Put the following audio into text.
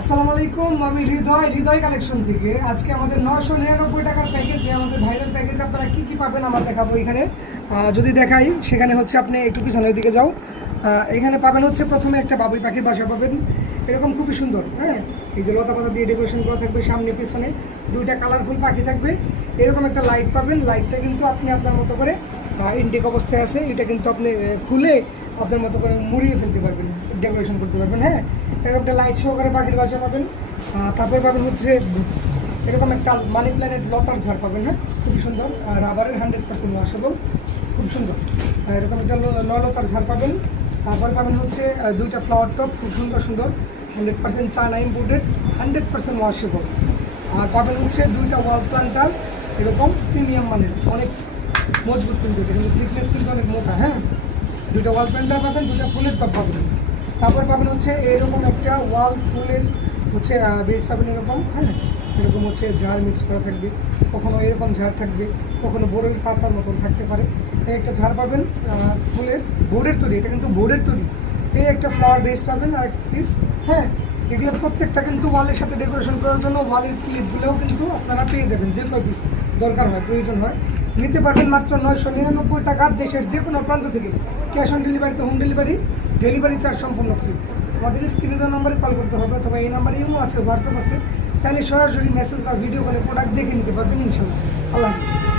আসসালামু আলাইকুম, আমি হৃদয় কালেকশন থেকে আজকে আমাদের 999 টাকার প্যাকেজে আমাদের ভাইরাল প্যাকেজ আপনারা কি কি পাবেন আমার দেখাবো। এখানে যদি দেখাই সেখানে হচ্ছে আপনি একটু পিছনের দিকে যাও। এখানে পাবেন হচ্ছে প্রথমে একটা বাবুই পাখির বাসা পাবেন, এরকম খুবই সুন্দর। হ্যাঁ, এই যে লতা পাতা দিয়ে ডেকোরেশন করা থাকবে, সামনে পিছনে দুইটা কালারফুল পাখি থাকবে। এরকম একটা লাইট পাবেন, লাইটটা কিন্তু আপনি আপনার মতো করে ইনটেক অবস্থায় আছে, এটা কিন্তু আপনি খুলে আপনার মতো করে মুড়িয়ে ফেলতে পারবেন, ডেকোরেশন করতে পারবেন। হ্যাঁ, এরকম একটা লাইট সহকারে পাখির বাসা পাবেন। তারপর পাবেন হচ্ছে এরকম একটা মানি প্ল্যানেট লতার ঝাড় পাবেন। হ্যাঁ, খুবই সুন্দর, রাবারের 100% ওয়াশেবল, খুব সুন্দর। এরকম একটা লতার ঝাড় পাবেন। তারপর পাবেন হচ্ছে দুইটা ফ্লাওয়ার টপ, খুব সুন্দর সুন্দর, 100% চায়না ইম্পোর্টেড, 100% ওয়াশেবল। আর পাবেন হচ্ছে দুইটা ওয়াল প্লান্টার, এরকম প্রিমিয়াম মানের, অনেক মজবুত কিন্তু, কিন্তু থিকনেস কিন্তু অনেক মোটা। হ্যাঁ, দুটো ওয়াল প্যান্টার পাবেন, দুটো ফুলের টপ পাবেন। তারপর পাবেন হচ্ছে এরকম একটা ওয়াল ফুলের হচ্ছে বেস পাবেন এরকম। হ্যাঁ, এরকম হচ্ছে ঝাড় মিক্স করা থাকবে, কখনো এরকম ঝাড় থাকবে, কখনো বোর্ডের পাতার মতন থাকতে পারে। এই একটা ঝাড় পাবেন ফুলের, বোর্ডের তৈরি, এটা কিন্তু বোর্ডের তৈরি। এই একটা ফ্লাওয়ার বেস পাবেন আর এক পিস। হ্যাঁ, এগুলো প্রত্যেকটা কিন্তু ওয়ালের সাথে ডেকোরেশন করার জন্য ওয়ালের ক্লিপগুলোও কিন্তু আপনারা পেয়ে যাবেন, যেগুলো পিস দরকার হয়, প্রয়োজন হয় নিতে পারবেন মাত্র 999 টাকা, দেশের যে কোনো প্রান্ত থেকে। ক্যাশ অন ডেলিভারিতে, হোম ডেলিভারি চার্জ সম্পূর্ণ ফ্রি। আমাদের স্ক্রিনে দেওয়া নম্বরে কল করতে হবে, অথবা এই নাম্বারে ইমো আছে, হোয়াটসঅ্যাপ আছে, চাইলে সরাসরি মেসেজ বা ভিডিও কলে প্রোডাক্ট দেখে নিতে পারবেন ইনশাল্লাহ। আল্লাহ হাফিজ।